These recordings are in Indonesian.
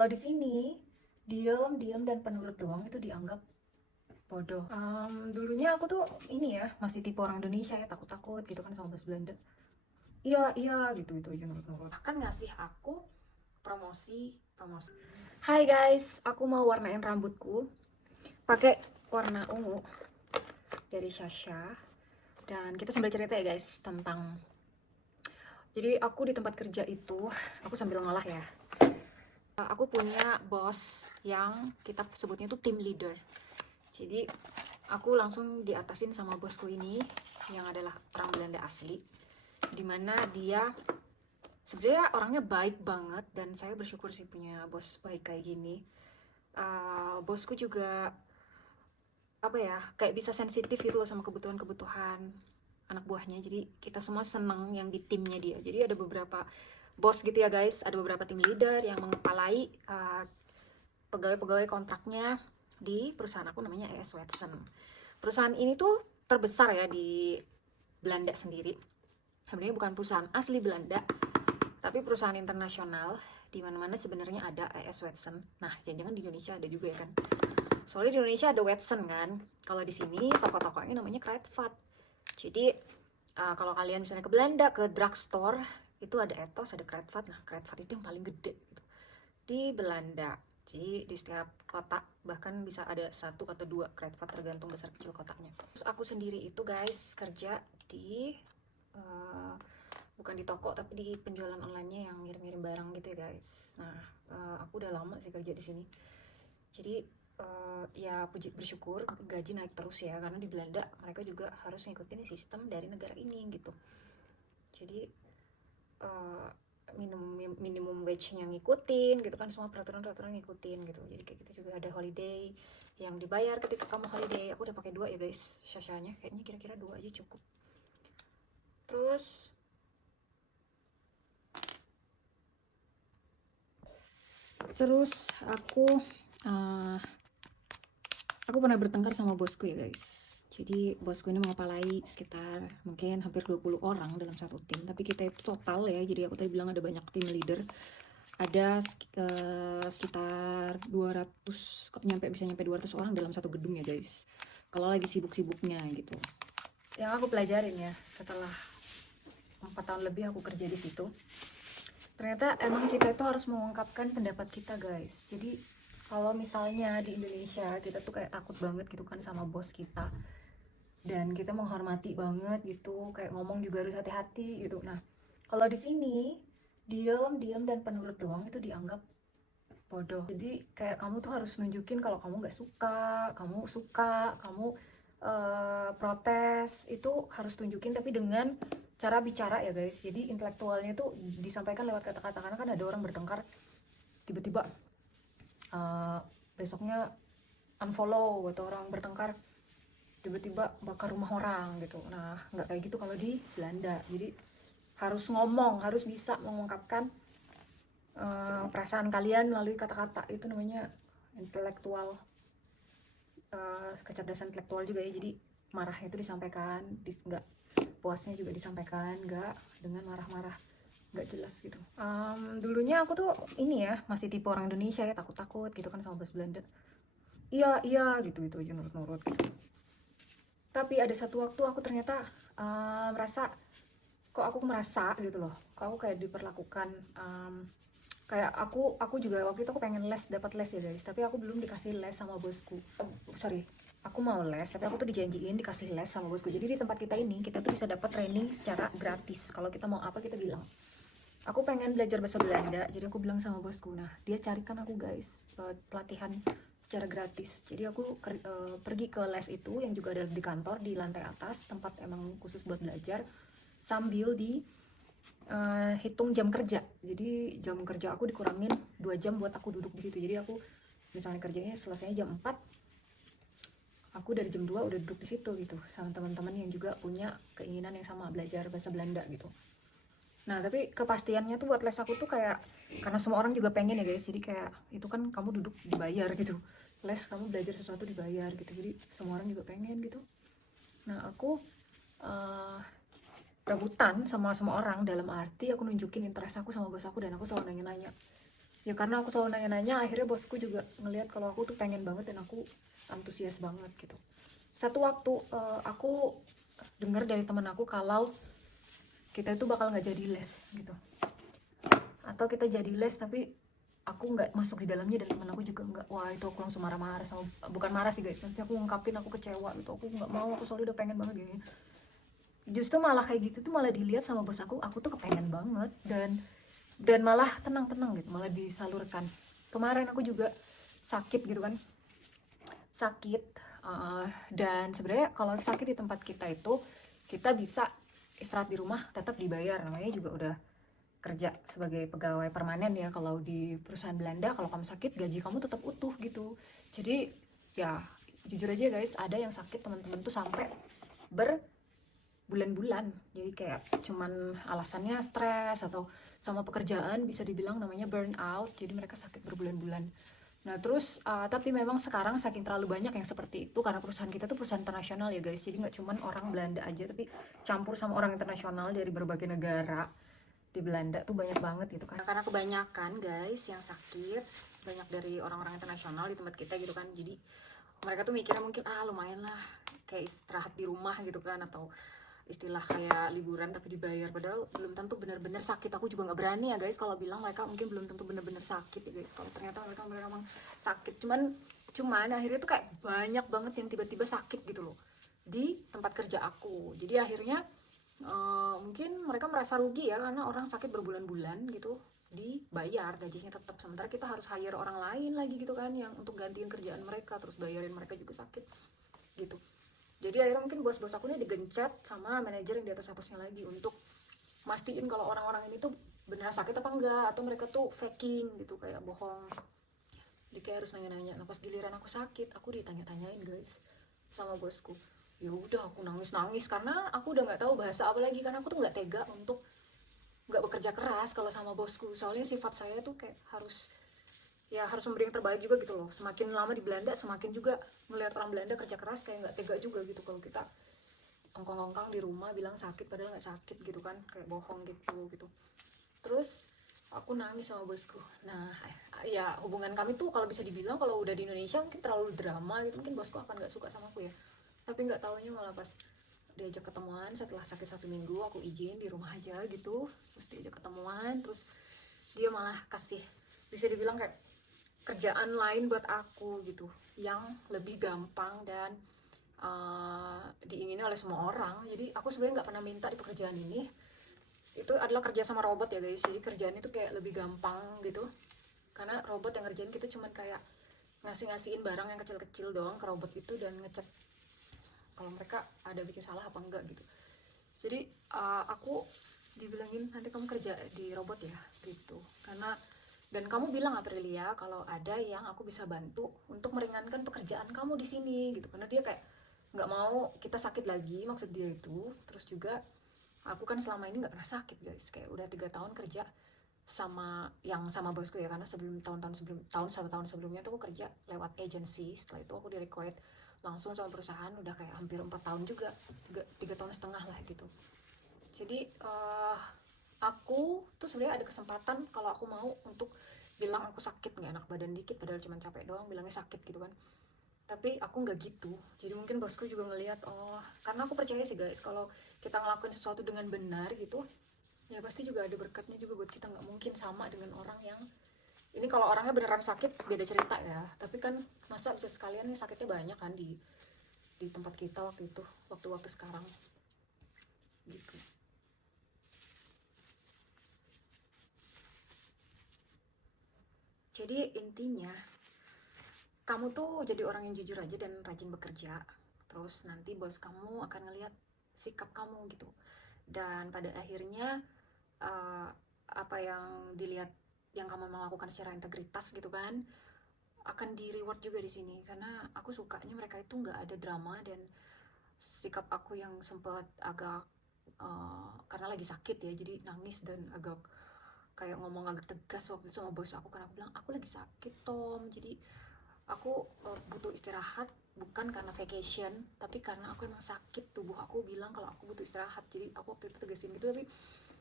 Kalau di sini diam dan penurut doang itu dianggap bodoh. Dulunya aku tuh ini ya masih tipe orang Indonesia ya, takut-takut gitu kan sama bahasa Belanda. Iya iya gitu itu aja nurut-nurut. Bahkan ngasih aku promosi. Hai guys, aku mau warnain rambutku pakai warna ungu dari Sasha. Dan kita sambil cerita ya guys tentang, jadi aku di tempat kerja itu aku sambil ngolah ya. Aku punya bos yang kita sebutnya itu team leader. Jadi aku langsung diatasin sama bosku ini yang adalah orang Belanda asli, dimana dia sebenarnya orangnya baik banget dan saya bersyukur sih punya bos baik kayak gini. Bosku juga apa ya, kayak bisa sensitif gitu loh sama kebutuhan-kebutuhan anak buahnya. Jadi kita semua seneng yang di timnya dia. Jadi ada beberapa bos gitu ya guys, ada beberapa tim leader yang mengepalai pegawai-pegawai kontraknya di perusahaan aku namanya ES Watson. Perusahaan ini tuh terbesar ya di Belanda sendiri. Sebenarnya bukan perusahaan asli Belanda, tapi perusahaan internasional di mana-mana sebenarnya ada ES Watson. Nah, jangan-jangan di Indonesia ada juga ya kan? Soalnya di Indonesia ada Watson kan. Kalau di sini toko-tokonya namanya Kruidvat. Jadi kalau kalian misalnya ke Belanda ke drugstore itu ada Etos, ada Kruidvat. Nah, Kruidvat itu yang paling gede gitu di Belanda. Jadi di setiap kota bahkan bisa ada satu atau dua Kruidvat tergantung besar kecil kotanya. Terus aku sendiri itu guys kerja di bukan di toko tapi di penjualan online-nya yang ngirim-ngirim barang gitu ya guys. Nah, aku udah lama sih kerja di sini. Jadi ya puji bersyukur gaji naik terus ya, karena di Belanda mereka juga harus ngikutin sistem dari negara ini gitu. Jadi uh, minimum wage-nya ngikutin gitu kan, semua peraturan-peraturan ngikutin gitu. Jadi kayak gitu juga ada holiday yang dibayar ketika kamu holiday. Aku udah pakai 2 ya guys, Sashanya kayaknya kira-kira 2 aja cukup. Terus uh, aku pernah bertengkar sama bosku ya guys. Jadi bosku ini mengepalai sekitar mungkin hampir 20 orang dalam satu tim. Tapi kita itu total ya, jadi aku tadi bilang ada banyak tim leader. Ada sekitar 200, kok bisa nyampe 200 orang dalam satu gedung ya guys. Kalau lagi sibuk-sibuknya gitu. Yang aku pelajarin ya setelah 4 tahun lebih aku kerja di situ, ternyata emang kita itu harus mengungkapkan pendapat kita guys. Jadi kalau misalnya di Indonesia kita tuh kayak takut banget gitu kan sama bos kita, dan kita menghormati banget gitu, kayak ngomong juga harus hati-hati gitu. Nah, kalau di sini diam dan penurut doang itu dianggap bodoh. Jadi kayak kamu tuh harus nunjukin kalau kamu nggak suka, kamu suka, kamu protes, itu harus tunjukin tapi dengan cara bicara ya guys. Jadi intelektualnya itu disampaikan lewat kata-kata, karena kan ada orang bertengkar tiba-tiba besoknya unfollow, atau orang bertengkar tiba-tiba bakar rumah orang gitu. Nah, nggak kayak gitu kalau di Belanda. Jadi harus ngomong, harus bisa mengungkapkan perasaan kalian melalui kata-kata. Itu namanya intelektual, kecerdasan intelektual juga ya. Jadi marahnya itu disampaikan, nggak puasnya juga disampaikan, nggak dengan marah-marah nggak jelas gitu. Dulunya aku tuh ini ya masih tipe orang Indonesia ya, takut-takut gitu kan sama bahasa Belanda. Iya iya gitu itu aja nurut-nurut gitu. Tapi ada satu waktu aku ternyata merasa, kok aku merasa gitu loh, kok aku kayak diperlakukan kayak aku juga waktu itu aku pengen dapat les ya guys, tapi aku belum dikasih les sama bosku. Sorry, aku mau les tapi aku tuh dijanjiin dikasih les sama bosku. Jadi di tempat kita ini kita tuh bisa dapat training secara gratis. Kalau kita mau apa kita bilang, aku pengen belajar bahasa Belanda, jadi aku bilang sama bosku. Nah, dia carikan aku guys pelatihan secara gratis. Jadi aku pergi ke les itu yang juga ada di kantor di lantai atas, tempat emang khusus buat belajar, sambil di hitung jam kerja. Jadi jam kerja aku dikurangin 2 jam buat aku duduk di situ. Jadi aku misalnya kerjanya selesainya jam 4, aku dari jam 2 udah duduk di situ gitu sama teman-teman yang juga punya keinginan yang sama belajar bahasa Belanda gitu. Nah, tapi kepastiannya tuh buat les aku tuh kayak, karena semua orang juga pengen ya guys, jadi kayak itu kan kamu duduk dibayar gitu. Les kamu belajar sesuatu dibayar gitu, jadi semua orang juga pengen gitu. Nah, aku rebutan sama semua orang dalam arti aku nunjukin interest aku sama bos aku, dan aku selalu nanya-nanya, Ya karena aku selalu nanya-nanya, akhirnya bosku juga ngelihat kalau aku tuh pengen banget dan aku antusias banget gitu. Satu waktu aku dengar dari temen aku kalau kita itu bakal nggak jadi les gitu, atau kita jadi les tapi aku nggak masuk di dalamnya, dan temen aku juga nggak. Wah, itu aku langsung marah-marah sama, bukan marah sih guys, maksudnya aku ngungkapin aku kecewa gitu, aku nggak mau, aku soalnya udah pengen banget gini. Justru malah kayak gitu tuh malah dilihat sama bos aku tuh kepengen banget, dan malah tenang-tenang gitu, malah disalurkan. Kemarin aku juga sakit gitu kan, sakit, dan sebenarnya kalau sakit di tempat kita itu kita bisa istirahat di rumah tetap dibayar, namanya juga udah kerja sebagai pegawai permanen ya. Kalau di perusahaan Belanda kalau kamu sakit gaji kamu tetap utuh gitu. Jadi ya jujur aja guys, ada yang sakit teman-teman tuh sampai berbulan-bulan. Jadi kayak cuman alasannya stres atau sama pekerjaan, bisa dibilang namanya burnout. Jadi mereka sakit berbulan-bulan. Nah terus tapi memang sekarang saking terlalu banyak yang seperti itu, karena perusahaan kita tuh perusahaan internasional ya guys, jadi nggak cuman orang Belanda aja tapi campur sama orang internasional dari berbagai negara. Di Belanda tuh banyak banget gitu kan, karena kebanyakan guys yang sakit banyak dari orang-orang internasional di tempat kita gitu kan. Jadi mereka tuh mikirnya mungkin lumayan lah kayak istirahat di rumah gitu kan, atau istilah kayak liburan tapi dibayar, padahal belum tentu benar-benar sakit. Aku juga nggak berani ya guys kalau bilang mereka mungkin belum tentu benar-benar sakit ya guys, kalau ternyata mereka memang sakit. Cuman akhirnya tuh kayak banyak banget yang tiba-tiba sakit gitu loh di tempat kerja aku. Jadi akhirnya mungkin mereka merasa rugi ya, karena orang sakit berbulan-bulan gitu dibayar gajinya tetap, sementara kita harus hire orang lain lagi gitu kan yang untuk gantiin kerjaan mereka, terus bayarin mereka juga sakit gitu. Jadi akhirnya mungkin bos-bos aku ini digencet sama manajer yang di atas-atasnya lagi untuk mastiin kalau orang-orang ini tuh beneran sakit apa enggak, atau mereka tuh faking gitu, kayak bohong. Jadi kayak harus nanya-nanya. Nah pas giliran aku sakit, aku ditanya-tanyain guys sama bosku. Ya udah aku nangis-nangis karena aku udah nggak tahu bahasa apa lagi, karena aku tuh nggak tega untuk nggak bekerja keras kalau sama bosku. Soalnya sifat saya tuh kayak harus memberi yang terbaik juga gitu loh. Semakin lama di Belanda semakin juga ngelihat orang Belanda kerja keras, kayak nggak tega juga gitu kalau kita ongkang-ongkang di rumah bilang sakit padahal nggak sakit gitu kan, kayak bohong gitu. Terus aku nangis sama bosku. Nah ya hubungan kami tuh kalau bisa dibilang kalau udah di Indonesia mungkin terlalu drama gitu, mungkin bosku akan nggak suka sama aku ya. Tapi nggak taunya malah pas diajak ketemuan setelah sakit 1 minggu, aku izin di rumah aja gitu, terus diajak ketemuan, terus dia malah kasih, bisa dibilang kayak kerjaan lain buat aku gitu, yang lebih gampang dan diingini oleh semua orang. Jadi aku sebenarnya nggak pernah minta di pekerjaan ini. Itu adalah kerja sama robot ya guys, jadi kerjaan itu kayak lebih gampang gitu, karena robot yang ngerjain kita cuman kayak ngasihin barang yang kecil-kecil doang ke robot itu dan ngecek kalau mereka ada bikin salah apa enggak gitu. Jadi aku dibilangin nanti kamu kerja di robot ya gitu, karena dan kamu bilang Aprilia kalau ada yang aku bisa bantu untuk meringankan pekerjaan kamu di sini gitu, karena dia kayak nggak mau kita sakit lagi, maksud dia itu. Terus juga aku kan selama ini nggak pernah sakit guys, kayak udah 3 tahun kerja sama bosku ya, karena sebelum satu tahun sebelumnya tuh aku kerja lewat agency, setelah itu aku direcruit langsung sama perusahaan, udah kayak hampir 4 tahun juga, 3 tahun setengah lah gitu. Jadi aku tuh sebenarnya ada kesempatan kalau aku mau untuk bilang aku sakit nggak enak badan dikit, padahal cuma capek doang, bilangnya sakit gitu kan. Tapi aku nggak gitu. Jadi mungkin bosku juga ngelihat, karena aku percaya sih guys kalau kita ngelakuin sesuatu dengan benar gitu ya pasti juga ada berkatnya juga buat kita. Nggak mungkin sama dengan orang yang ini, kalau orangnya beneran sakit beda cerita ya, tapi kan masa bisa sekalian nih sakitnya banyak kan di tempat kita waktu itu, waktu sekarang gitu. Jadi intinya kamu tuh jadi orang yang jujur aja dan rajin bekerja, terus nanti bos kamu akan ngelihat sikap kamu gitu, dan pada akhirnya apa yang dilihat yang kamu melakukan secara integritas gitu kan akan di reward juga di sini. Karena aku sukanya mereka itu nggak ada drama, dan sikap aku yang sempat agak karena lagi sakit ya jadi nangis dan agak kayak ngomong agak tegas waktu itu sama bos aku, karena aku bilang aku lagi sakit Tom, jadi aku butuh istirahat, bukan karena vacation tapi karena aku emang sakit, tubuh aku bilang kalau aku butuh istirahat. Jadi aku waktu itu tegasin gitu, tapi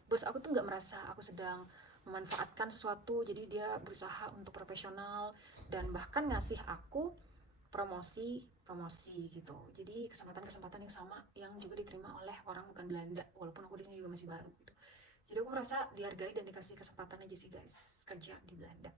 bos aku tuh nggak merasa aku sedang memanfaatkan sesuatu, jadi dia berusaha untuk profesional dan bahkan ngasih aku promosi gitu. Jadi kesempatan yang sama yang juga diterima oleh orang bukan Belanda, walaupun aku di sini juga masih baru gitu. Jadi aku merasa dihargai dan dikasih kesempatan aja sih guys kerja di Belanda.